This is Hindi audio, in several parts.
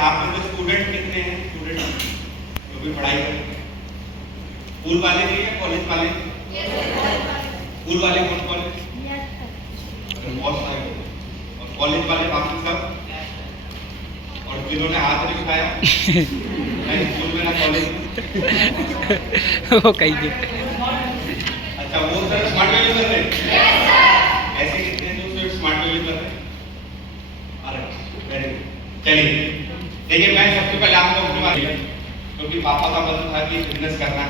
अच्छा, आप में स्टूडेंट कितने हैं? स्टूडेंट जो भी पढ़ाई करते हैं, स्कूल वाले भी या कॉलेज वाले? स्कूल वाले कौन कौन? बहुत सारे। और कॉलेज वाले बाकी सब? और जिन्होंने हाथ नहीं उठाया नहीं स्कूल में ना कॉलेज में वो कहिए। अच्छा, वो सर स्मार्ट वैल्यू कर रहे हैं? ऐसे कितने जो सिर्फ स्मार्ट वैल्यू कर रहे हैं? अरे वेरी गुड। चलिए देखिए, मैं सबसे पहले आपको अपने बारे में, क्योंकि पापा का मतलब था कि बिजनेस करना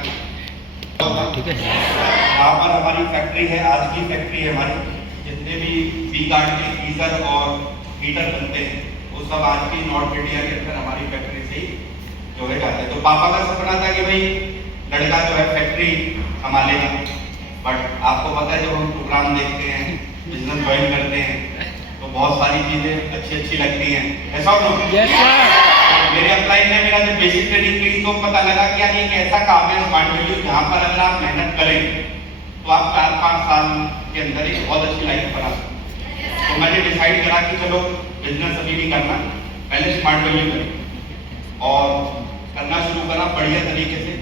ठीक है। यहाँ पर हमारी फैक्ट्री है, आज की फैक्ट्री है हमारी। जितने भी वी गार्ड के गीजर और हीटर बनते हैं वो सब आज की नॉर्थ इंडिया के अंदर हमारी फैक्ट्री से ही जो है जाते हैं। तो पापा का सपना था कि भाई लड़का जो है फैक्ट्री संभालेगा, बट आपको पता है जब हम प्रोग्राम देखते हैं, बिजनेस ज्वाइन करते हैं तो बहुत सारी चीजें अच्छी अच्छी लगती हैं, ऐसा हो? Yes sir. मेरे अपलाइन ने मेरा जब बेसिक ट्रेनिंग की तो पता लगा कि यार एक ऐसा काम है स्मार्ट वैल्यू जहाँ पर अगर आप मेहनत करेंगे तो आप 4-5 साल के अंदर एक बहुत अच्छी लाइफ बना सकते हैं। तो मैंने डिसाइड करा कि चलो बिजनेस अभी नहीं करना, पहले स्मार्ट वैल्यू करें और करना शुरू करा बढ़िया तरीके से।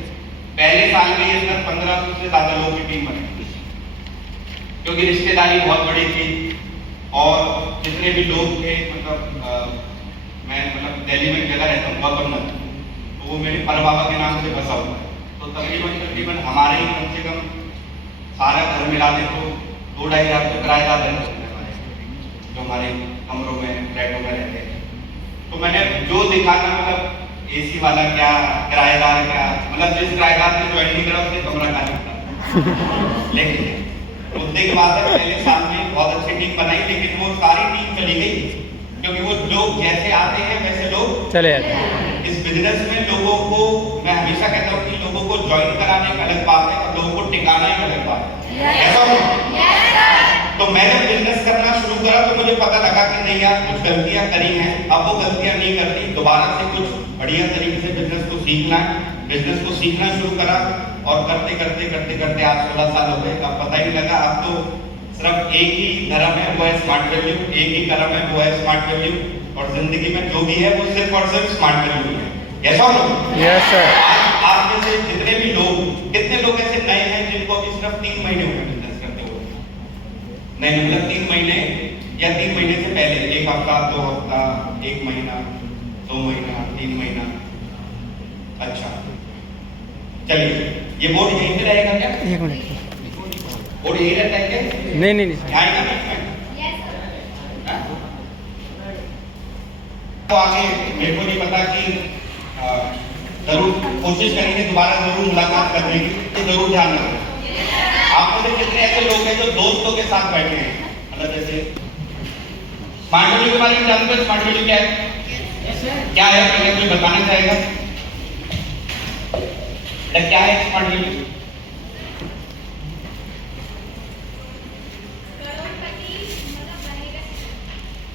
पहले साल में ये 1500 से ज़्यादा लोगों की टीम बनी, क्योंकि रिश्तेदारी बहुत बड़ी थी और जितने भी लोग थे, मैं दिल्ली में जगह रहता हूँ गौतमनगर, तो वो मेरे पर बाबा के नाम से बसा हुआ है। तो तकरीबन हमारे ही कम से कम सारा घर मिला दे तो 2-2.5 हज़ार तो किराएदार रहते हैं जो हमारे कमरों में फ्लैटों में रहते हैं। तो मैंने जो देखा ना, एसी वाला क्या, किराएदार क्या, जिस किराएदार ने ज्वाइन नहीं करा उसने कमरा खाली था। लेकिन मुद्दे की बात है, पहले साल में बहुत अच्छी टीम बनाई, लेकिन वो सारी टीम चली गई क्योंकि वो लोग जैसे आते हैं वैसे लोग चले जाते हैं। इस बिजनेस में लोगों को, मैं हमेशा कहता हूँ कि लोगों को ज्वाइन कराने एक अलग बात है और लोगों को टिकाना एक अलग बात है, ऐसा हो? तो मैंने बिजनेस करना शुरू करा तो मुझे पता लगा कि नहीं यार, कुछ गलतियां करी हैं, अब वो गलतियां नहीं करनी, दोबारा से कुछ बढ़िया तरीके से बिजनेस को सीखना है। बिजनेस को सीखना शुरू करा और करते करते करते करते आज 16 साल हो गए। अब पता ही लगा, अब तो सिर्फ एक ही धर्म है, वो है स्मार्ट वैल्यू, एक ही कर्म है, वो है स्मार्ट वैल्यू, और जिंदगी में जो भी है वो सिर्फ और सिर्फ स्मार्ट वैल्यू है, ऐसा हो? Yes sir. आज में से जितने भी लोग, कितने लोग ऐसे नए हैं जिनको अभी सिर्फ 3 महीने हुए बिजनेस करते हुए? नहीं, 3 महीने या 3 महीने से पहले, 1 हफ्ता, 2 हफ्ता, 1 महीना, 2 महीना, 3 महीना। अच्छा चलिए, ये बोर्ड यहीं पे रहेगा क्या? एक मिनट। बोर्ड यही रहता है क्या? नहीं नहीं नहीं। आएगा ना? तो आगे मेरे को नहीं पता कि जरूर कोशिश करेंगे दोबारा जरूर मुलाकात करने की, तो जरूर ध्यान रखें। आप में से कितने ऐसे लोग हैं जो दोस्तों के साथ बैठे हैं, जैसे स्मार्ट वैल्यू के बारे में जानते हैं? स्मार्ट वैल्यू क्या है? क्या है, पहले कोई बताना चाहेगा? क्या है स्मार्ट वैल्यू?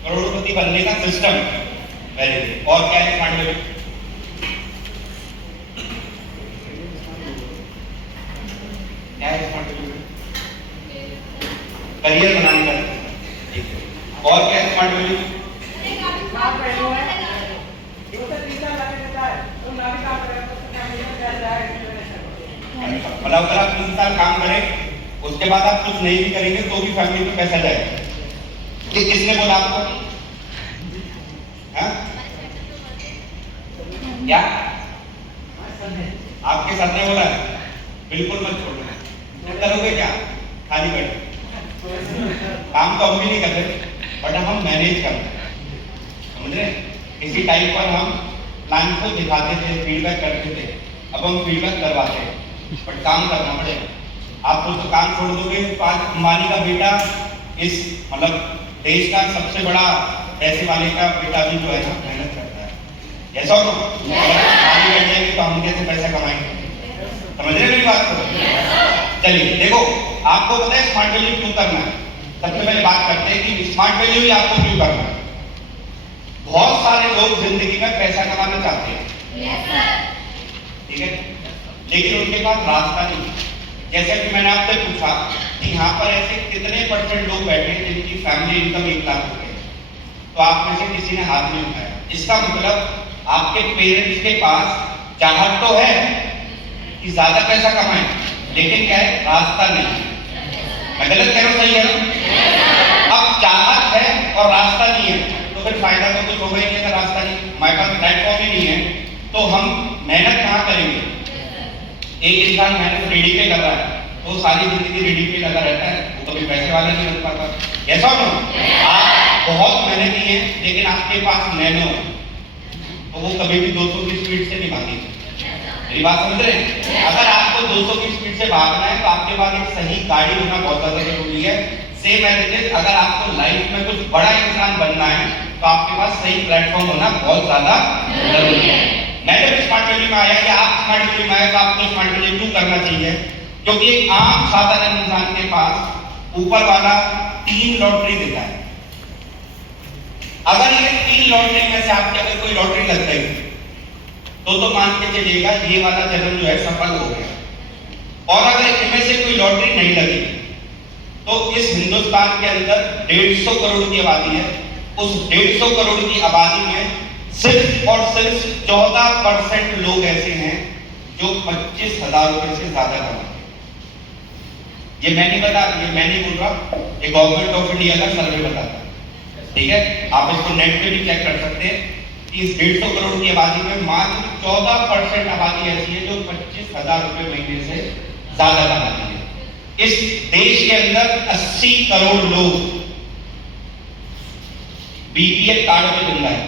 करोड़पति बनने का सिस्टम। Very good. और क्या है स्मार्ट वैल्यू? क्या है स्मार्ट वैल्यू? करियर बनाने का सिस्टम। ठीक है। और क्या है स्मार्ट वैल्यू? अगर आप 3 साल काम करें उसके बाद आप कुछ नहीं भी करेंगे तो भी फैमिली में पैसा जाएगा। किसने बोला आपको? क्या आपके सर ने बोला? बिल्कुल मत छोड़ना। करोगे क्या? खाली बैठे। काम तो हम भी नहीं करते, बट हम मैनेज करते हैं, समझ रहे? किसी टाइम पर हम प्लान को दिखाते थे, फीडबैक करते थे, अब हम फीडबैक करवाते हैं, बट काम करना पड़ेगा। आप तो काम छोड़ दोगे तो आज अंबानी का बेटा, इस देश का सबसे बड़ा पैसे वाले का बेटा भी जो है ना मेहनत करता है, ऐसा हो? खाली बैठ जाएंगे तो हम कैसे पैसा कमाएंगे? समझ रहे मेरी बात को? चलिए देखो, आपको पता है स्मार्ट वैल्यू क्यों करना है? सबसे पहले बात करते हैं कि स्मार्ट वैल्यू ही आपको क्यों करना है। बहुत सारे लोग जिंदगी में पैसा कमाना चाहते हैं, ठीक है, लेकिन उनके पास रास्ता नहीं। जैसे कि मैंने आपसे पूछा कि यहाँ पर ऐसे कितने % लोग बैठे हैं जिनकी फैमिली इनकम 1 लाख रुपए है, तो आप में से किसी ने हाथ नहीं उठाया। इसका मतलब आपके पेरेंट्स के पास चाहत तो है कि ज्यादा पैसा कमाएं, लेकिन क्या है, रास्ता नहीं है। मैं गलत कह रहा हूं, सही कह रहा हूं? अब चाहत है और रास्ता नहीं है, तो फिर फायदा तो कुछ होगा ही नहीं। अगर रास्ता नहीं, हमारे पास प्लेटफॉर्म ही नहीं है, तो हम मेहनत कहाँ करेंगे? एक इंसान मेहनत रेडी पे कर रहा है, तो सारी जिंदगी रेडी पे लगा रहता है, वो कभी पैसे वाला नहीं बन पाता। ऐसा हो ना, आप बहुत मेहनती हैं, लेकिन आपके पास नैनो है, तो वो कभी भी 200 की स्पीड से नहीं भागेगी। मेरी बात समझ रहे हैं? अगर आपको 200 की स्पीड से भागना है, तो आपके पास एक सही गाड़ी होना बहुत ज्यादा जरूरी है। सेम एज इट इज, अगर आपको लाइफ में कुछ बड़ा इंसान बनना है, तो आपके पास सही प्लेटफॉर्म होना बहुत ज्यादा जरूरी है। मैं जब स्मार्ट वैल्यू में आया, या आप स्मार्ट वैल्यू में आए, तो आपको स्मार्ट वैल्यू क्यों करना चाहिए? क्योंकि एक आम साधारण इंसान के पास ऊपर वाला 3 लॉटरी देता है। अगर ये 3 लॉटरी में से आपके अगर कोई लॉटरी लग गई, तो मान के चलिएगा ये वाला जन्म जो है सफल हो गया। और अगर इनमें से कोई लॉटरी नहीं लगी, तो इस हिंदुस्तान के अंदर 150 करोड़ की आबादी है। उस 150 करोड़ की आबादी में सिर्फ और सिर्फ 14% लोग ऐसे हैं जो 25,000 रुपए से ज्यादा कमाते हैं। ये मैं नहीं बोल रहा, ये गवर्नमेंट ऑफ इंडिया का सर्वे बताता है। ठीक है, आप इसको नेट पे भी चेक कर सकते हैं कि इस 150 करोड़ की आबादी में मात्र 14% आबादी ऐसी है जो 25,000 रुपए महीने से ज्यादा कमाती है। इस देश के अंदर 80 करोड़ लोग बीपीएल कार्ड पे जिंदा है।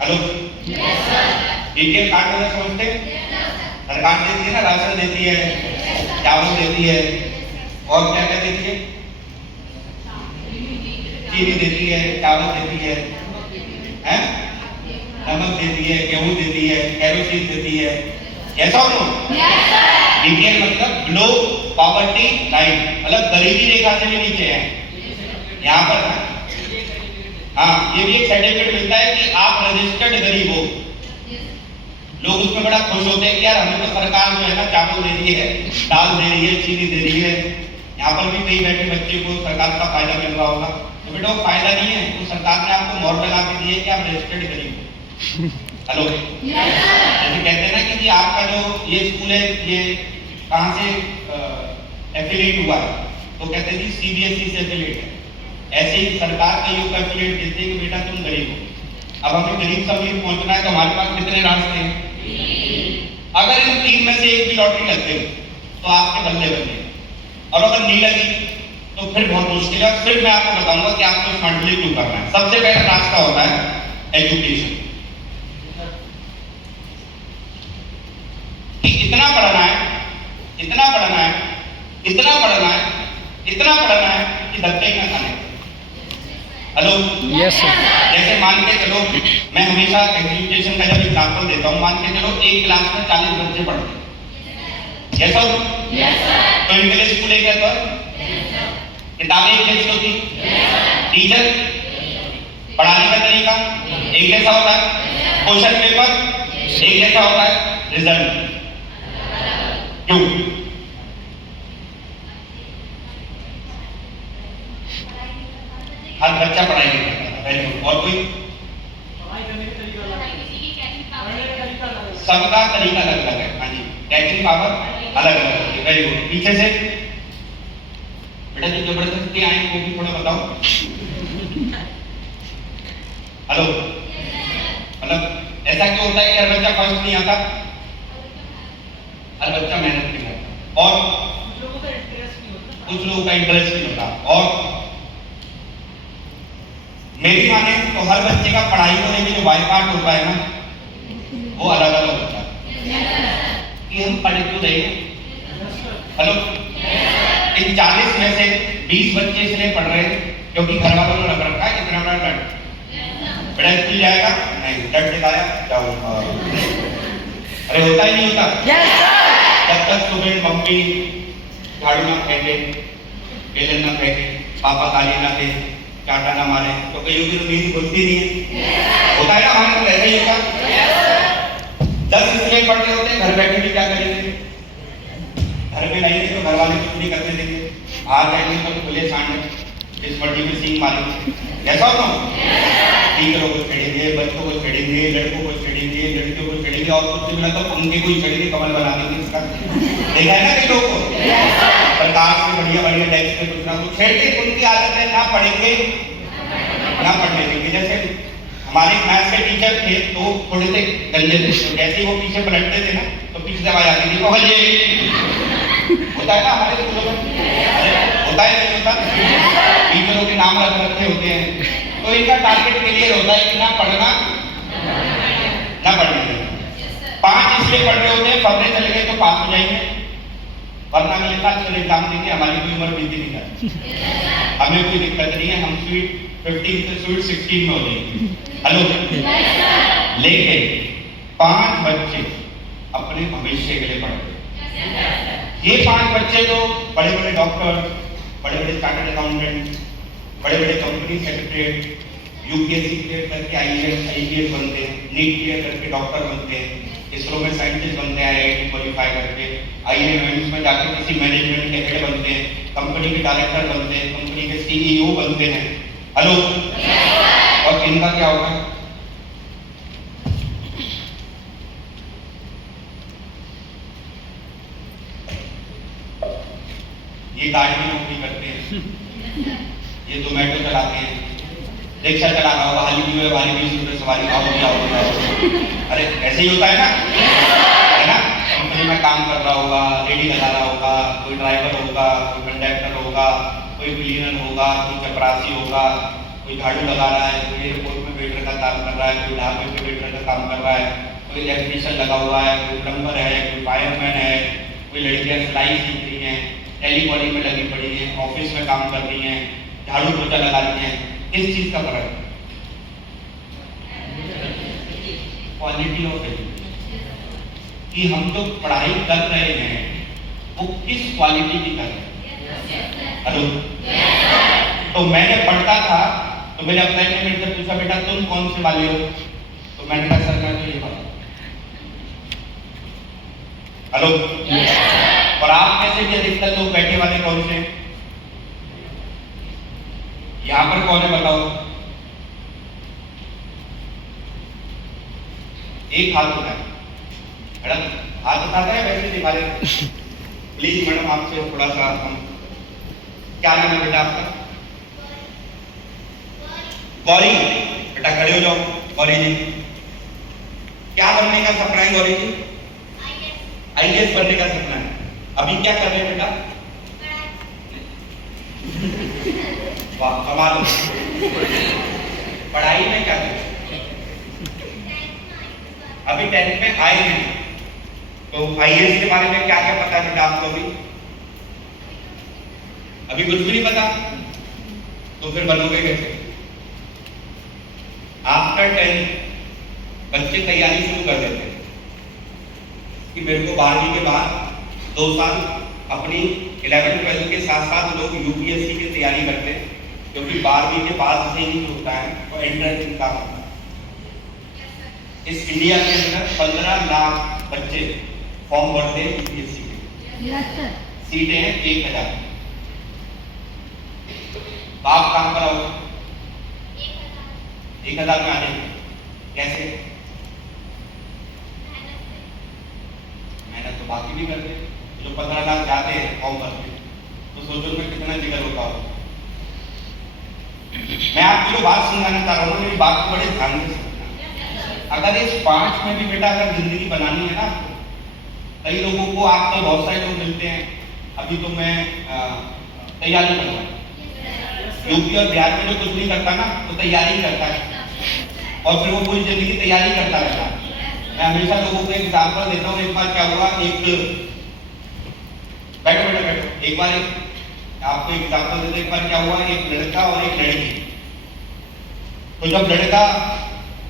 हेलो, बीपीएल कार्ड में समझते हैं? सरकार देती है ना, राशन देती है, चावल देती है, और क्या क्या देती है? चीनी देती है, चावल देती है, नमक देती है, गेहूं देती है, केरोसिन देती है। ऐसा हो? बीपीएल मतलब बिलो पॉवर्टी लाइन, मतलब गरीबी रेखा से भी नीचे है। यहाँ पर हाँ, ये भी एक सर्टिफिकेट मिलता है कि आप रजिस्टर्ड गरीब हो। लोग उसमें बड़ा खुश होते हैं कि यार हमें तो सरकार जो है ना चावल दे रही है, दाल दे रही है, चीनी दे रही है। यहाँ पर भी कई बैठे बच्चे को सरकार का फायदा मिल रहा होगा, तो बेटा वो फायदा नहीं है, तो सरकार ने आपको मोहर लगा के दी है कि आप रजिस्टर्ड गरीब हो। हेलो, जैसे कहते हैं ना कि आपका जो ये स्कूल है, ये कहाँ से एफिलिएट हुआ है, तो कहते हैं कि सीबीएसई से एफिलिएट है। ऐसे ही सरकार का योग एफिलिएट देते हैं कि बेटा तुम गरीब हो। अब हमें गरीब से अमीर पहुंचना है, तो हमारे पास कितने रास्ते हैं? अगर इन 3 में से एक भी लॉटरी लग गई, तो आपके बल्ले बल्ले, और अगर नहीं लगी तो फिर बहुत मुश्किल है। फिर मैं आपको बताऊंगा कि आपको स्मार्ट वैल्यू क्यों करना है। सबसे पहला रास्ता होता है एजुकेशन, कि इतना पढ़ना है, इतना पढ़ना है, इतना पढ़ना है, इतना पढ़ना है कि धक्के ही ना खाने। Hello, yes sir. जैसे मान के चलो, मैं हमेशा एजुकेशन का जब एग्जांपल देता हूँ, मान के चलो एक क्लास में 40 बच्चे पढ़ते हैं। Yes sir? तो इंग्लिश स्कूल एक है, तो किताबें एक जैसी होती, टीचर, पढ़ाने का तरीका एक जैसा होता है, क्वेश्चन पेपर एक जैसा होता है, रिजल्ट क्यों? हर बच्चा पढ़ाई करता है, और कोई सबका तरीका अलग अलग है। हाँ जी, कैचिंग पावर अलग अलग है। Very good. पीछे से बेटा जो जबरदस्ती आए वो भी थोड़ा बताओ। हेलो, मतलब ऐसा क्यों होता है कि हर बच्चा फर्स्ट नहीं आता? हर बच्चा मेहनत नहीं करता, और कुछ लोगों का इंटरेस्ट नहीं होता। और मेरी माने तो हर बच्चे का पढ़ाई को लेकर जो वाई पार्ट होता है ना, वो अलग अलग होता है कि हम पढ़ क्यों रहे हैं। हेलो, इन 40 में से 20 बच्चे इसलिए पढ़ रहे हैं क्योंकि घर वालों ने रख रखा है इतना बड़ा लट, बड़ा स्कूल जाएगा नहीं, लट दिखाया जाओ। अरे होता ही नहीं होता। जब तक सुबह मम्मी झाड़ू ना फेंके, बेलन ना फेंके, पापा गाली ना दे, चाटा ना मारे, तो कईयों की तो नींद खुलती नहीं है। होता है ना, हमारे तो ऐसा ही होता। 10 इसलिए पढ़ रहे होते हैं, घर बैठे भी क्या करेंगे? घर में नहीं तो घर वाले कुछ नहीं करने देंगे, बाहर जाएंगे तो खुले सांड इस मर्जी में सींग मारेंगे। ऐसा होता, टीचरों को छेड़ेंगे, बच्चों को छेड़ेंगे। छेड़ेंगे, लड़कों को छेड़ेंगे, लड़कियों को छेड़ेंगे और कुछ मिला तो उनके कोई छेड़ेंगे, कमल बना देंगे इसका। देखा है ना कई लोगों को सरकार से बढ़िया बढ़िया टैक्स पे कुछ ना कुछ छेड़ते, उनकी आदत है ना पढ़ेंगे ना पढ़ने देंगे। जैसे हमारे मैथ्स के टीचर थे तो थोड़े से गंजे थे, तो जैसे ही वो पीछे पलटते थे ना तो पीछे से आवाज आती थी पकड़ ये। होता है ना हमारे स्कूलों में, होता है नहीं होता? टीचरों के नाम रख रखे होते हैं, तो इनका टारगेट क्लियर होता है कि ना पढ़ना ना पढ़ने देना। 5 इसलिए पढ़ रहे होते हैं, पढ़ने चले गए तो पास हो जाएंगे, वरना अगले साल चले एग्जाम देंगे, हमारी कोई उम्र बीती नहीं जाती, हमें कोई दिक्कत नहीं है, हम स्वीट 15 से स्वीट 16 में हो जाएंगे। हेलो, लेकिन 5 बच्चे अपने भविष्य के लिए पढ़ रहे हैं। ये 5 बच्चे तो बड़े बड़े डॉक्टर, बड़े बड़े चार्टर्ड अकाउंटेंट, बड़े बड़े कंपनी सेक्रेटरी, यूपीएससी क्लियर करके आईएएस बनते हैं, नीट क्लियर करके डॉक्टर बनते हैं, इसरो में साइंटिस्ट बनते हैं, आईआईटी क्वालिफाई करके, आईआईएम में जाकर किसी मैनेजमेंट के हेड बनते हैं, कंपनी के डायरेक्टर बनते हैं, कंपनी के सीईओ बनते हैं। हेलो, और इनका क्या होगा? ये गाड़ी में नौकरी करते हैं, ये जोमेटो चलाते हैं, रिक्शा चला रहा होगा, हाल ही में 20 रुपये सवारी आओ। अरे ऐसे ही होता है ना कंपनी में काम कर रहा होगा, रेडी लगा रहा होगा, कोई ड्राइवर होगा, कोई कंडक्टर होगा, कोई क्लीनर होगा, कोई चपरासी होगा, कोई झाड़ू लगा रहा है, कोई एयरपोर्ट में वेटर का काम कर रहा है, कोई ढाबे पे वेटर का काम कर रहा है, कोई इलेक्ट्रीशियन लगा हुआ है, कोई प्लम्बर है, कोई फायरमैन है, कोई लड़कियां सिलाई सीख रही हैं, टेलीकॉलिंग में लगी पड़ी हैं, ऑफिस में काम कर रही हैं, झाड़ू पोछा लगा रही हैं। किस चीज का फर्क है? क्वालिटी ऑफ एजुकेशन, कि हम जो पढ़ाई कर रहे हैं वो किस क्वालिटी की कर रहे हैं। हेलो, तो मैंने पढ़ता था तो मेरे अपने ने मेरे से पूछा बेटा तुम कौन से वाले हो, तो मैंने कहा सर मैं तो ये पढ़ा। हेलो, और आप कैसे भी अधिकतर लोग बैठे वाले कौन से? यहां पर कौन है बताओ? एक हाथ उठाए मैडम, हाथ उठाता है वैसे दिखा रहे प्लीज मैडम आपसे थोड़ा सा हम, क्या नाम है बेटा आपका? गौरी, बेटा खड़े हो जाओ। गौरी जी, क्या बनने का सपना है गौरी जी? आईएएस बनने का सपना है। अभी क्या कर रहे हैं बेटा? वाह कमाल, पढ़ाई में क्या कर? अभी 10th में आए हैं, तो आईएएस के बारे में क्या क्या पता है बेटा आपको? अभी कुछ भी नहीं पता, तो फिर बनोगे कैसे? आफ्टर 10th बच्चे तैयारी शुरू कर देते हैं कि मेरे को 12वीं के बाद 2 साल अपनी 11th 12th के साथ साथ लोग यूपीएससी की तैयारी करते हैं, क्योंकि 12वीं के बाद से ही होता है तो एंट्रेंस एग्जाम होता है। इस इंडिया के अंदर 15 लाख बच्चे फॉर्म भरते हैं यूपीएससी के, सीटें हैं 1000। आप काम कराओ 1000 में आ जाएंगे कैसे? मेहनत तो बाकी भी करते, जो 15 लाख जाते हैं फॉर्म भरते, तो सोचो में कितना जिगर होता हो। मैं आपको जो बात समझाना चाह रहा हूँ, मेरी बात को बड़े ध्यान से समझना। अगर इस 5 में भी बेटा अगर जिंदगी बनानी है ना, कई लोगों को, आप तो बहुत सारे लोग मिलते हैं, अभी तो मैं तैयारी कर रहा हूँ, यूपी और बिहार में जो कुछ नहीं करता ना तो तैयारी करता है, और फिर वो पूरी जिंदगी तैयारी करता रहता है। मैं हमेशा लोगों को एग्जाम्पल देता हूँ। एक बार क्या हुआ, बैठो, एक बार आपको एग्जाम्पल देते, एक बार क्या हुआ, एक लड़का और एक लड़की, तो जब लड़का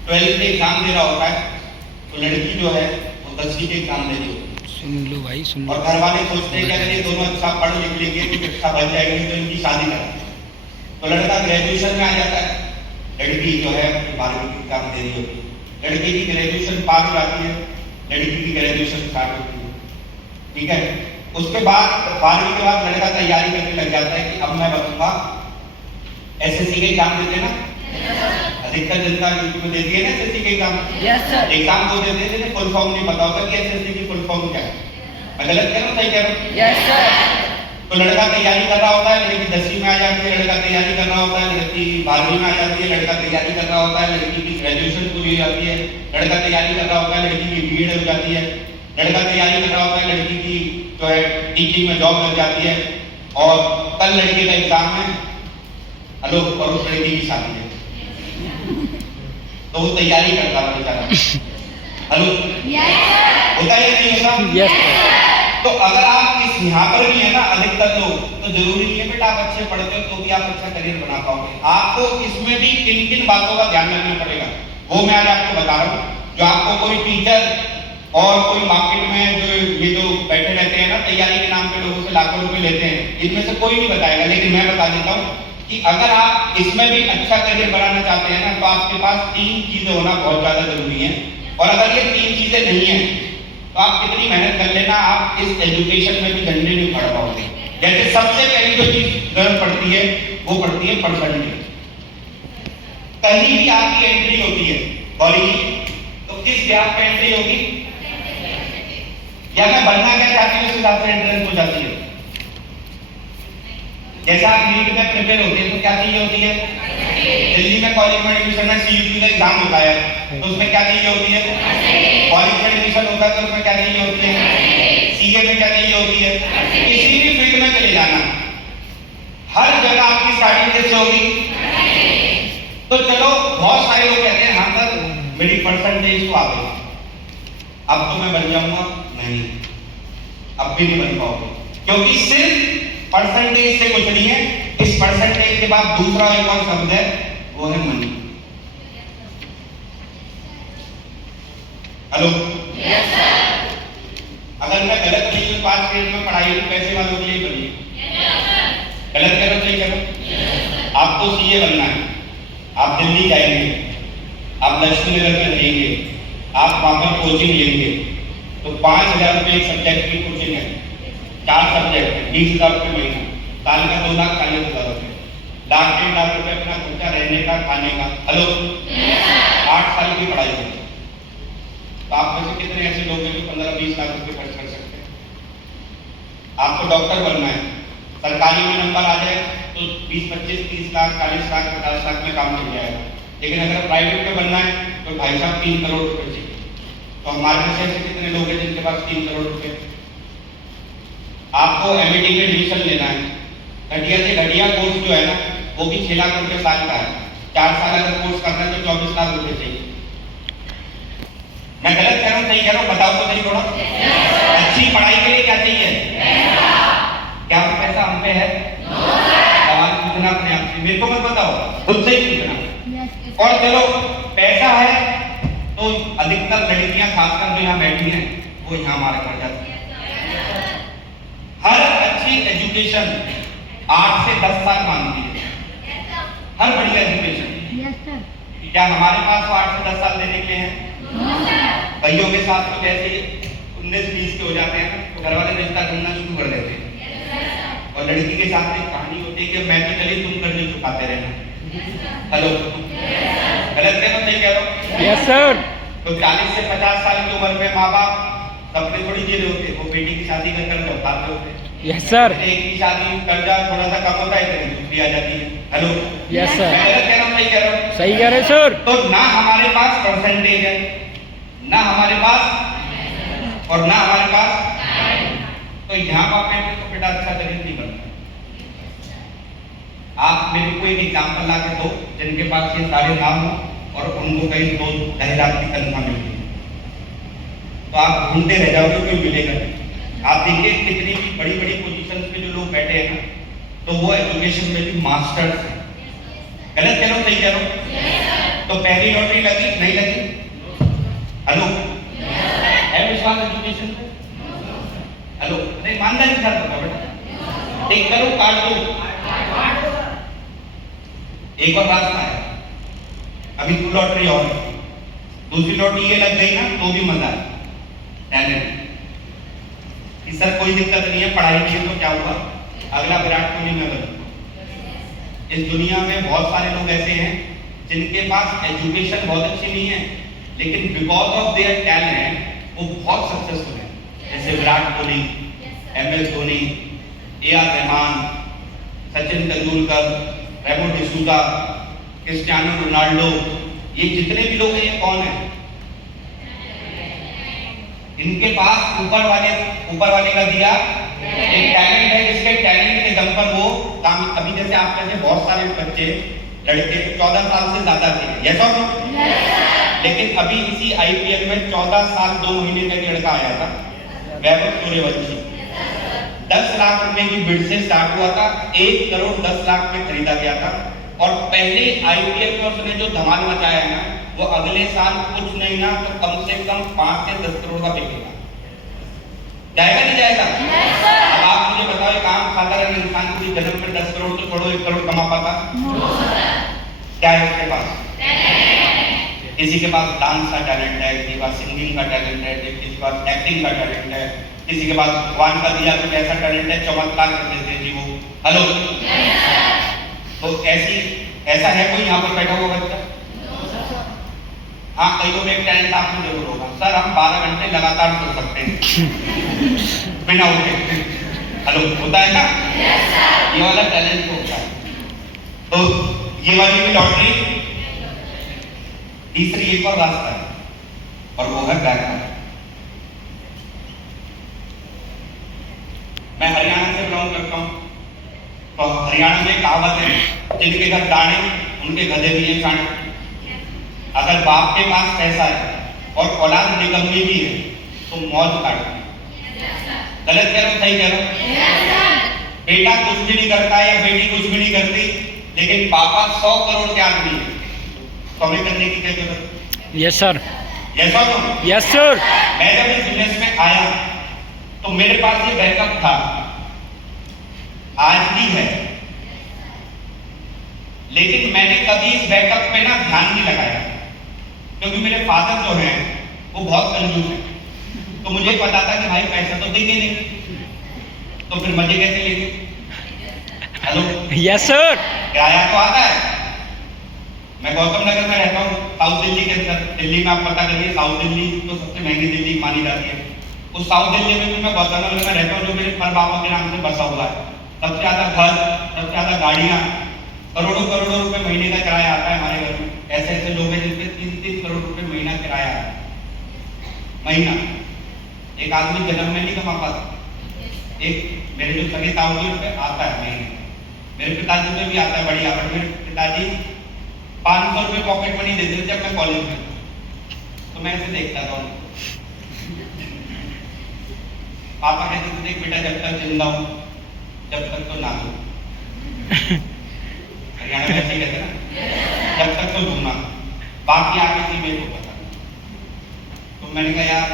12th के एग्जाम दे रहा होता है तो लड़की जो है वो 10वीं के एग्जाम दे रही होती है। सुन लो भाई, सुन लो। और घर वाले सोचते हैं कि अगर ये दोनों अच्छा पढ़ लिख लेंगे तो अच्छा बन जाएंगे तो इनकी शादी करें। तो लड़का ग्रेजुएशन में आ जाता है, लड़की जो है 12वीं की एग्जाम दे रही होती है। लड़के की ग्रेजुएशन पास हो जाती है, लड़की की ग्रेजुएशन स्टार्ट होती है, ठीक है। उसके बाद 12वीं के बाद लड़का तैयारी करने लग जाता है कि अब मैं बनूंगा, एसएससी के एग्जाम देते ना, अधिकतर जनता को देती है ना एसएससी के एग्जाम। Yes sir. एग्जाम को देते हैं फुल फॉर्म नहीं पता होगा कि एसएससी की फुल फॉर्म क्या है। मैं गलत कह रहा हूँ, सही कह रहा हूँ? Yes sir. तो लड़का तैयारी कर रहा होता है, लड़की 10वीं में आ जाती है, लड़का तैयारी कर रहा होता है, लड़की 12वीं में आ जाती है, लड़का तैयारी कर रहा होता है, लड़की की ग्रेजुएशन पूरी हो जाती है, लड़का तैयारी कर रहा होता है, लड़की की बीएड हो जाती है, लड़का तैयारी कर रहा होता है, लड़की की जो है टीचिंग में जॉब लग जाती है, और कल लड़के का एग्जाम है, हेलो, और उस लड़की की शादी है, तो वो तैयारी करता है बेचारा, हेलो, होता है या नहीं होता? Yes sir. तो अगर आप इस यहाँ पर भी है ना अधिकतर लोग, तो जरूरी नहीं है बेटा आप अच्छे पढ़ते हो तो भी आप अच्छा करियर बना पाओगे। आपको इसमें भी किन किन बातों का ध्यान रखना पड़ेगा, वो मैं आज आपको बता रहा हूँ। जो आपको कोई टीचर और कोई मार्केट में जो ये जो बैठे रहते हैं ना तैयारी के नाम पे लोगों से लाखों रुपए लेते हैं, इनमें से कोई नहीं बताएगा, लेकिन मैं बता देता हूँ कि अगर आप इसमें भी अच्छा करियर बनाना चाहते हैं ना, तो आपके पास 3 चीजें होना बहुत ज्यादा जरूरी है। और अगर ये 3 चीजें नहीं है तो आप कितनी मेहनत कर लेना, आप इस एजुकेशन में भी झंडे नहीं पढ़ पाओगे। जैसे सबसे पहली जो चीज जरूरत पड़ती है वो पड़ती है परसेंटेज। कहीं भी आपकी एंट्री होती है कॉलेज, तो किस ब्याज पे एंट्री होगी, या मैं बनना क्या चाहती हूँ उस हिसाब से एंट्रेंस हो जाती है। जैसे आप नीट में प्रिपेयर होते हैं तो क्या चीज होती है, दिल्ली में कॉलेज में एडमिशन में सीयूटी का एग्जाम होता है, तो उसमें क्या चीज होती है, कॉलेज में एडमिशन होता है तो उसमें क्या चीज होती है, सीए में क्या चीज होती है, किसी भी फील्ड में चले जाना, हर जगह आपकी स्टार्टिंग कैसे होगी। तो चलो बहुत सारे लोग कहते हैं हाँ सर मेरी परसेंटेज तो आ गई, अब तो मैं बन जाऊंगा, नहीं, अब भी नहीं बन पाओगे, क्योंकि सिर्फ परसेंटेज से कुछ नहीं है। इस परसेंटेज के बाद दूसरा एक और शब्द है, वो है मनी। Hello, yes sir. अगर मैं गलत नहीं हूं तो आज के डेट में पढ़ाई पैसे वालों के लिए बनी, गलत करो सही करो। आपको सीए बनना है, आप दिल्ली जाएंगे, आप लक्ष्मी नगर में रहेंगे, आप वहां पर कोचिंग लेंगे, तो 5,000 रुपये एक सब्जेक्ट की कोचिंग है, 4 सब्जेक्ट है, 20,000 रुपये महीना, साल का 2,40,000 रुपये, 1,00,000-1,50,000 रुपये अपना खर्चा रहने का खाने का। हेलो, 8 साल की पढ़ाई है, तो आप में से कितने ऐसे लोग हैं जो 15-20 लाख रुपये खर्च कर सकते हैं। आपको डॉक्टर बनना है, सरकारी में नंबर आ जाए तो 20-25-30 लाख 40 लाख 50 लाख में काम चल जाएगा, लेकिन अगर प्राइवेट में बनना है तो भाई साहब 3 करोड़ रुपए चाहिए। तो हमारे में से ऐसे कितने लोग हैं जिनके पास 3 करोड़ रुपए। आपको एमएडी में एडमिशन लेना है, घटिया से घटिया कोर्स जो है ना वो भी 6 लाख रुपए साल का है, 4 साल अगर कोर्स करना है तो 24 लाख रुपए चाहिए। मैं गलत कह रहा हूँ सही कह रहा हूँ, बताओ तो सही थोड़ा। अच्छी पढ़ाई के लिए क्या चाहिए, क्या पैसा हम पे है, सवाल पूछना अपने आप से, मेरे को मत बताओ, खुद से ही पूछना। और चलो पैसा है तो अधिकतर लड़कियां खासकर जो यहाँ बैठी हैं वो यहाँ हमारे घर जाती है। हर अच्छी एजुकेशन 8 से 10 साल मांगती है, हर बढ़िया एजुकेशन। क्या हमारे पास 8 से 10 साल देने के लिए हैं? भाइयों के साथ तो जैसे 19-20 के हो जाते हैं ना तो घर वाले रिश्ता करना शुरू कर देते हैं, और लड़की के साथ एक कहानी होती है कि मैं तो चली तुम कर्ज चुकाते रहना। हेलो, गलत कह रहा हूं सही कह रहा हूं? Yes sir. तो 40 से 50 साल की उम्र में माँ बाप सपने थोड़ी जी रहे होते, वो बेटी की शादी कर कर उठाते होते। Yes sir. एक की शादी कर्जा थोड़ा सा कम होता है तो दूसरी आ जाती है। Hello, yes sir. मैं गलत कह रहा हूं सही कह रहा हूं? सही कह रहे सर। तो ना हमारे पास परसेंटेज है, ना हमारे पास और ना हमारे पास, तो यहाँ पर आपने तो बेटा अच्छा करियर नहीं बनता। आप मेरे को एक एग्जाम्पल ला के दो जिनके पास ये सारे नाम हो और उनको कहीं 2-2.5 लाख की तनख्वाह मिलती है, तो आप ढूंढते रह जाओगे, कोई मिलेगा नहीं। आप देखिए कितनी भी बड़ी बड़ी पोजीशन पे जो लोग बैठे हैं ना, तो वो एजुकेशन में भी मास्टर्स हैं। गलत कह रहा हूँ सही कह रहा हूँ? तो पहली लॉटरी लगी नहीं लगी? हेलो, है विश्वास एजुकेशन पे? हेलो, नहीं ईमानदारी के साथ बताओ बेटा, टिक करो काट दो। एक और रास्ता है, अभी 2 लॉटरी और, दूसरी लॉटरी ये लग गई ना तो भी मजा है। टैलेंट कि सर कोई दिक्कत नहीं है, पढ़ाई नहीं है तो क्या हुआ, अगला विराट कोहली मैं बनूंगा। इस दुनिया में बहुत सारे लोग ऐसे हैं जिनके पास एजुकेशन बहुत अच्छी नहीं है, लेकिन बिकॉज ऑफ देयर टैलेंट वो बहुत सक्सेसफुल है, जैसे Virat Kohli, MS Dhoni, AR Rahman, Sachin Tendulkar, Remo D'Souza, Cristiano Ronaldo, ये जितने भी लोग हैं ये कौन है? इनके पास ऊपर वाले का दिया एक टैलेंट है, जिसके टैलेंट के दम पर वो काम। अभी जैसे आप जैसे बहुत सारे बच्चे लड़के 14 साल से ज्यादा थे, यस और नो? लेकिन अभी इसी IPL में 14 साल 2 महीने का एक लड़का आया था, वैभव सूर्यवंशी। 10 लाख रुपए की बिड से स्टार्ट हुआ था, 1 करोड़ 10 लाख में खरीदा गया था, और पहले IPL में उसने जो धमाल मचाया है ना, वो अगले साल कुछ नहीं ना तो कम से कम 5 से 10 करोड़ का बिकेगा। जाएगा नहीं जाएगा? अब आप मुझे बताओ, एक आम साधारण इंसान को जन्म में 10 करोड़ तो छोड़ो 1 करोड़ कमा पाता? क्या है उसके पास? किसी के पास डांस का टैलेंट है, किसी के पास सिंगिंग का टैलेंट है, किसी के पास एक्टिंग का टैलेंट है, किसी के पास भगवान का दिया कुछ ऐसा टैलेंट है, चमत्कार कर देते जी वो। हेलो, तो ऐसा है कोई यहाँ पर बैठा हुआ बच्चा? हाँ, कईयों में एक टैलेंट आपको जरूर होगा, सर हम 12 घंटे लगातार सो सकते हैं बिना उठे। हेलो, होता है ना? ये वाला टैलेंट होता है। तो ये वाली भी लॉटरी। तीसरी एक और रास्ता है, और वो है बैकअप। मैं हरियाणा से बिलोंग करता हूँ, तो हरियाणा में कहावत है, जिनके घर दाने उनके गधे भी हैं साढ़े। अगर बाप के पास पैसा है और औलाद निकम्मी भी है तो मौज काटती है। गलत कह रहा हूं, सही कह रहा हूं? बेटा कुछ भी नहीं करता है या बेटी कुछ भी नहीं करती, लेकिन पापा 100 करोड़ के आदमी है, तो हमें करने की क्या जरूरत? Yes sir. यस और नो? Yes sir. मैं जब इस बिजनेस में आया तो मेरे पास ये बैकअप था, आज भी है, लेकिन मैंने कभी इस बैकअप पे ना ध्यान नहीं लगाया, क्योंकि मेरे फादर जो हैं वो बहुत कंजूस हैं। तो मुझे पता था कि भाई पैसा तो देंगे नहीं, तो फिर मजे कैसे लेंगे? Hello, yes sir. किराया तो आता है। मैं गौतम नगर में रहता हूँ, साउथ दिल्ली के अंदर। दिल्ली में आप पता करिए, साउथ दिल्ली तो सबसे महंगी दिल्ली मानी जाती है। उस साउथ दिल्ली में भी मैं गौतम नगर में रहता हूँ, जो मेरे पर बाबा के नाम से बसा हुआ है। सबसे ज्यादा घर, सबसे ज्यादा गाड़ियां, करोड़ों करोड़ों रुपए महीने का किराया आता है हमारे घर में। ऐसे ऐसे लोग हैं जिनके 3-3 करोड़ रुपए महीना किराया आता है। महीना एक आदमी जन्म में नहीं कमा पाता। एक मेरे जो सगे ताऊ जी पे आता है महीने, मेरे पिताजी पे भी आता है बढ़िया। बट मेरे पिताजी 500 रुपए पॉकेट मनी देते थे जब मैं कॉलेज में था, तो मैं ऐसे देखता था उनको। पापा कहते थे, देख बेटा, जब तक जिंदा हूं जब तक तो ना दो। हरियाणा में ऐसे कहते ना, जब तक तो घूमना, बाकी आगे की मेरे को पता। तो मैंने कहा यार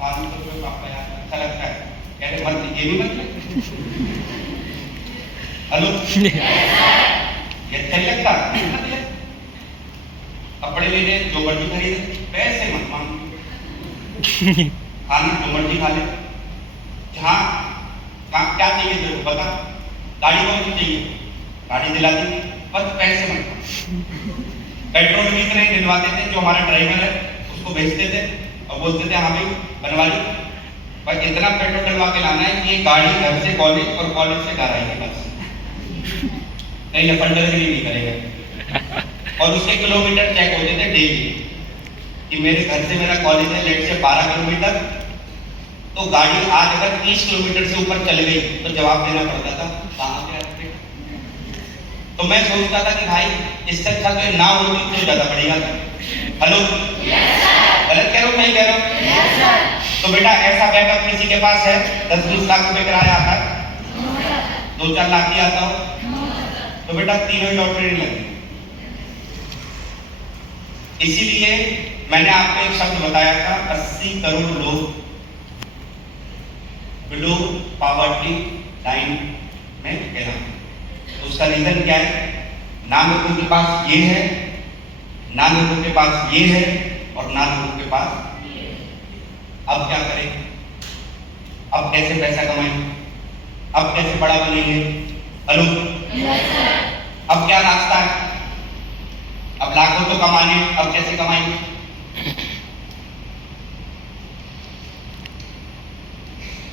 500 रुपये पापा यार अच्छा लगता है। कहते मत, ये भी मत। हेलो, ये अच्छा लगता है? कपड़े लेने जो मर्जी खरीदे, पैसे मत मांगो। खाना जो मर्जी खा ले, जहाँ क्या चाहिए तेरे को बता, गाड़ी कौन सी चाहिए, गाड़ी दिला दी, बस पैसे मत। पेट्रोल भी इतने दिलवाते थे, जो हमारा ड्राइवर है उसको भेजते थे और बोलते थे हाँ भाई बनवा ली, भाई इतना पेट्रोल डलवा के लाना है कि ये गाड़ी घर से कॉलेज और कॉलेज से घर आएगी, बस कहीं लफंडरगिरी नहीं करेगा। और उसके किलोमीटर चेक होते थे डेली, कि मेरे घर से मेरा कॉलेज है लेट से 12 किलोमीटर, तो गाड़ी आज अगर 30 किलोमीटर से ऊपर चल गई तो जवाब देना पड़ता था कहाँ पे रास्ते। तो मैं सोचता था कि भाई इससे अच्छा तो ना होती तो ज्यादा बढ़िया था। हेलो, गलत कह रहा हूँ, नहीं कह रहा हूँ? तो बेटा ऐसा बैकअप किसी के पास है? 10-20 लाख रुपए किराया आता है, 2-4 लाख ही आता हो, तो बेटा तीनों लॉटरी नहीं लगी। इसीलिए मैंने आपको एक शब्द बताया था, 80 करोड़ लोग बिलो पॉवर्टी लाइन में कहलाते। उसका रीजन क्या है? ना लोगों के पास ये है, ना लोगों के पास ये है, और ना लोगों के पास ये है। अब क्या करें? अब कैसे पैसा कमाएं? अब कैसे बड़ा बनेंगे? हेलो, अब क्या रास्ता है? अब लाखों तो कमाने, अब कैसे कमाएंगे?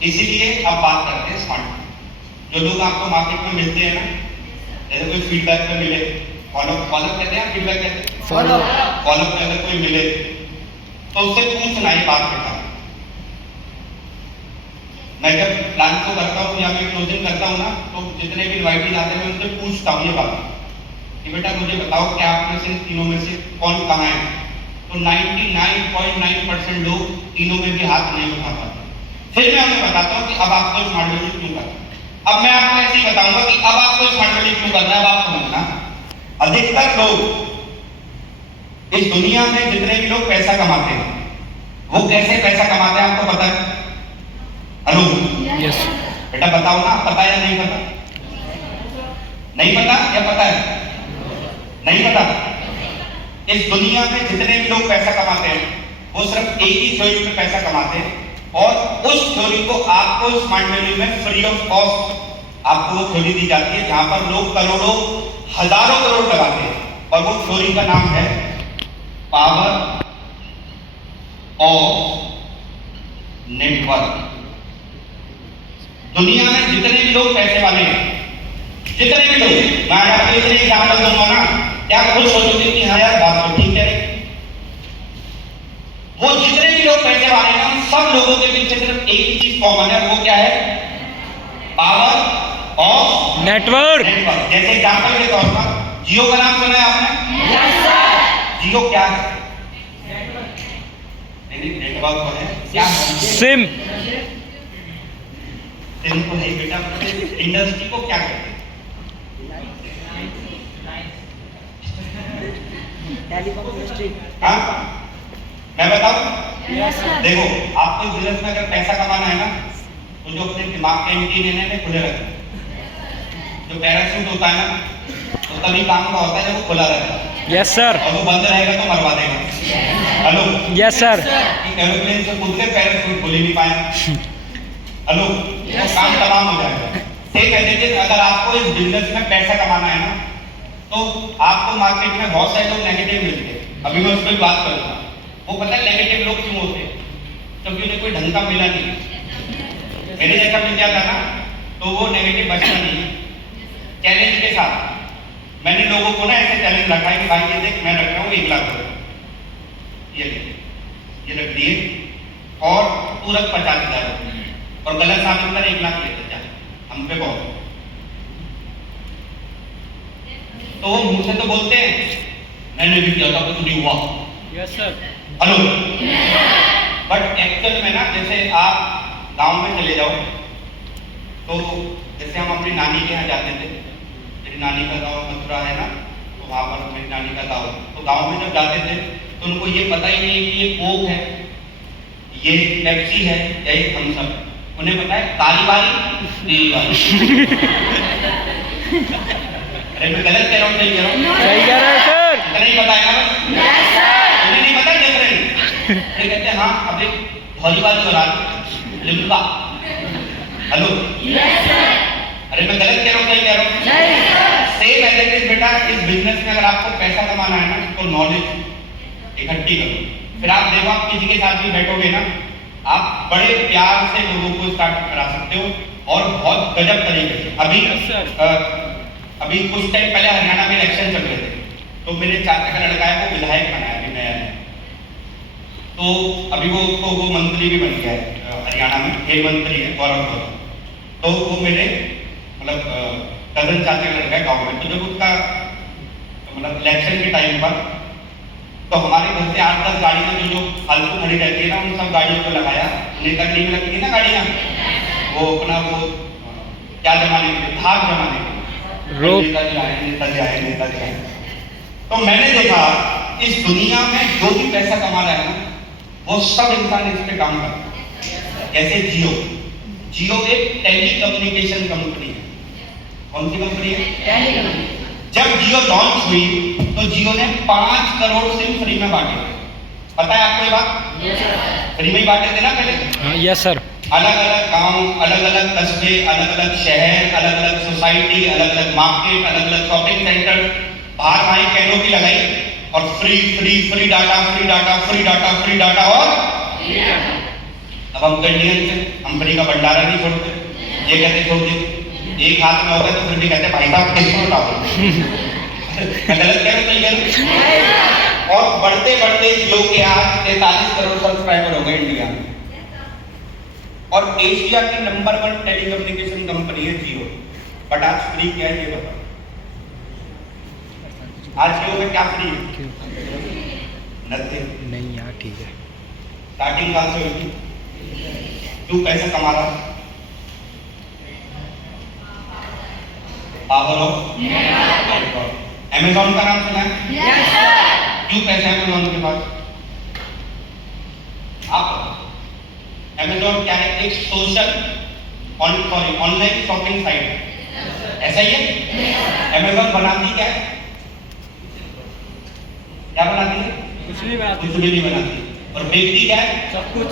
इसीलिए अब बात करते हैं स्मार्ट। जो लोग आपको मार्केट में मिलते हैं ना, जैसे कोई फीडबैक पे मिले, फॉलोअप कहते हैं, फीडबैक कहते हैं, फॉलोअप पे अगर कोई मिले तो उससे पूछना ये बात बेटा। मैं जब प्लान को करता हूँ या मैं क्लोजिंग करता हूँ ना, तो जितने भी इनवाइटीज आते हैं मैं उनसे पूछता हूँ ये बात कि बेटा मुझे बताओ कि आप में से तीनों में से कौन कहाँ है? तो 99.9% लोग तीनों में भी हाथ नहीं उठा पाते। फिर मैं उन्हें बताता हूँ कि अब आपको स्मार्ट वैल्यू क्यों करना है। अब मैं आपको ऐसे ही बताऊंगा कि अब आपको स्मार्ट वैल्यू क्यों करना है। अब आप समझना, अधिकतर लोग इस दुनिया में जितने भी लोग पैसा कमाते हैं वो कैसे पैसा कमाते हैं आपको पता है? हेलो यस बेटा बताओ ना, पता या नहीं पता? नहीं पता या पता है? नहीं पता। इस दुनिया में जितने भी लोग पैसा कमाते हैं वो सिर्फ एक ही थ्योरी पे पैसा कमाते हैं, और उस थ्योरी को आपको स्मार्ट वैल्यू में फ्री ऑफ कॉस्ट आपको वो थ्योरी दी जाती है, जहां पर लोग करोड़ों हजारों करोड़ लगाते हैं, और वो थ्योरी का नाम है पावर ऑफ नेटवर्क। दुनिया में जितने भी लोग पैसे वाले हैं, जितने भी लोग, मैं आपको इतने एग्जाम्पल दूंगा ना, क्या खुद सोचोगे कि हाँ यार बात तो ठीक है। वो जितने भी लोग पैसे वाले हैं ना, सब लोगों के पीछे सिर्फ एक ही चीज कॉमन है, वो क्या है? Power of network. जैसे एग्जाम्पल के तौर पर जियो का नाम सुना है आपने? Yes sir. जियो क्या है? नेटवर्क तो है, क्या है? सिम। सिम तो है बेटा। इंडस्ट्री को क्या कहते हैं? Telecom industry. हाँ, मैं बताऊं? Yes sir. देखो, आपको बिजनेस में अगर पैसा कमाना है ना, तो जो अपने दिमाग के एंटीना है खुले रखें। जो पैराशूट होता है ना, तो तभी काम का होता है जब वो खुला रहता है, यस सर। और वो बंद रहेगा तो मरवा देगा। Hello, yes sir. एरोप्लेन से कूद के पैराशूट खुल ही नहीं पाए। हेलो, तो काम तमाम हो जाएगा। ठीक है, देखिए अगर आपको इस बिजनेस में पैसा कमाना है ना, तो आपको मार्केट में बहुत सारे लोग नेगेटिव मिलते हैं। अभी मैं उस पर बात करूंगा। वो पता है नेगेटिव लोग क्यों होते हैं? क्योंकि उन्हें कोई ढंग का मिला नहीं। मेरे जैसा मिल जाता ना, तो वो नेगेटिव बचना नहीं है। चैलेंज के साथ मैंने लोगों को ना ऐसे चैलेंज रखा है कि भाई ये देख, मैं रख रहा हूँ 1 लाख रुपये, ये रख दिए, और तू रख 50,000 रुपये, और गलत साबित कर 1 लाख लेते जा, हम पे बहुत। तो वो मुंह से तो बोलते हैं मैंने भी किया था, कुछ नहीं हुआ। Yes sir. Hello, but actual में ना, जैसे आप गांव में चले जाओ, तो जैसे हम अपनी नानी के यहाँ जाते थे, मेरी नानी का गांव मथुरा है ना, तो वहाँ पर मेरी नानी का गांव, तो गांव में जब जाते थे तो उनको ये पता ही नहीं कि ये कोक है, ये पेप्सी है, या ये थम्स अप है। उन्हें पता है काली वाली, नीली वाली। अरे मैं गलत कह रहा हूँ, सही कह रहा हूँ? सही कह रहे हैं सर। इतना ही पता है ना बस? Yes sir. उन्हें नहीं पता डिफरेंस। ये कहते हैं हाँ, अब एक धौली वाली और आगे लिम्का। Hello, yes sir. अरे मैं गलत कह रहा हूँ, सही कह रहा हूँ? नहीं sir. Same as it is बेटा, इस बिजनेस में अगर आपको पैसा कमाना है ना, तो नॉलेज इकट्ठी करो। फिर आप देखो, आप किसी के साथ भी बैठोगे ना, आप बड़े प्यार से लोगों को स्टार्ट करा सकते हो, और बहुत गजब तरीके से। अभी कुछ टाइम पहले हरियाणा में इलेक्शन चल रहे थे, तो मेरे चाचा का लड़का है, वो विधायक बना है अभी नया है, तो अभी वो मंत्री भी बन गया है हरियाणा में, खेल मंत्री है गौरव। तो वो मेरे मतलब कजन चाचा का लड़का है गाँव में। तो जब उसका मतलब इलेक्शन के टाइम पर, तो हमारे घर से 8-10 गाड़ियाँ जो फालतू खड़ी रहती है ना, उन सब गाड़ियों को लगाया। नेता टीम लगती है ना गाड़ियाँ, वो अपना वो क्या जमाने के लिए, धाक जमाने के लिए, नेताजी आए। तो मैंने देखा इस दुनिया में जो भी पैसा कमा रहा है ना, वो सब इंसान इस पे काम करता है। जैसे जियो एक टेली कम्युनिकेशन कंपनी है। कौन सी कंपनी है? जब जियो लॉन्च हुई तो जियो ने 5 करोड़ सिम फ्री में बांटे थे। पता है आपको ये बात? फ्री में ही बांटे थे ना पहले। Yes sir. अलग अलग गांव, अलग अलग कस्बे, अलग अलग शहर, अलग अलग सोसाइटी, अलग अलग मार्केट, अलग अलग शॉपिंग सेंटर, बाहर वहीं कैनोपी लगाई, और free free free data free data free data free data और अब हम इंडियन से हम फ्री का भंडारा नहीं छोड़ते, ये कहते छोड़ दे, एक हाथ में होता है तो फिर भी कहते भाई साहब किसको उठाओ। मैं गलत कह रहा हूँ, नहीं गलत। और बढ़ते बढ़ते जियो के आज 43 करोड़ सब्सक्राइबर हो गए इंडिया में, और एशिया की नंबर 1 टेलीकम्युनिकेशन कंपनी है जियो। बट आज फ्री क्या है ये बताओ, आज जियो में क्या फ्री है? नथिंग। नहीं यार ठीक है। स्टार्टिंग कहां से होगी? तू पैसा कमा रहा? बोलो। अमेज़न का नाम सुना है? Yes sir. क्यों पैसे अमेज़न के पास? आप अमेज़न क्या है? एक सोशल ऑनलाइन शॉपिंग साइट है, ऐसा ही है? अमेज़न बनाती क्या है? क्या बनाती है? कुछ नहीं बात, कुछ भी नहीं बनाती। और बेचती क्या है? सब कुछ।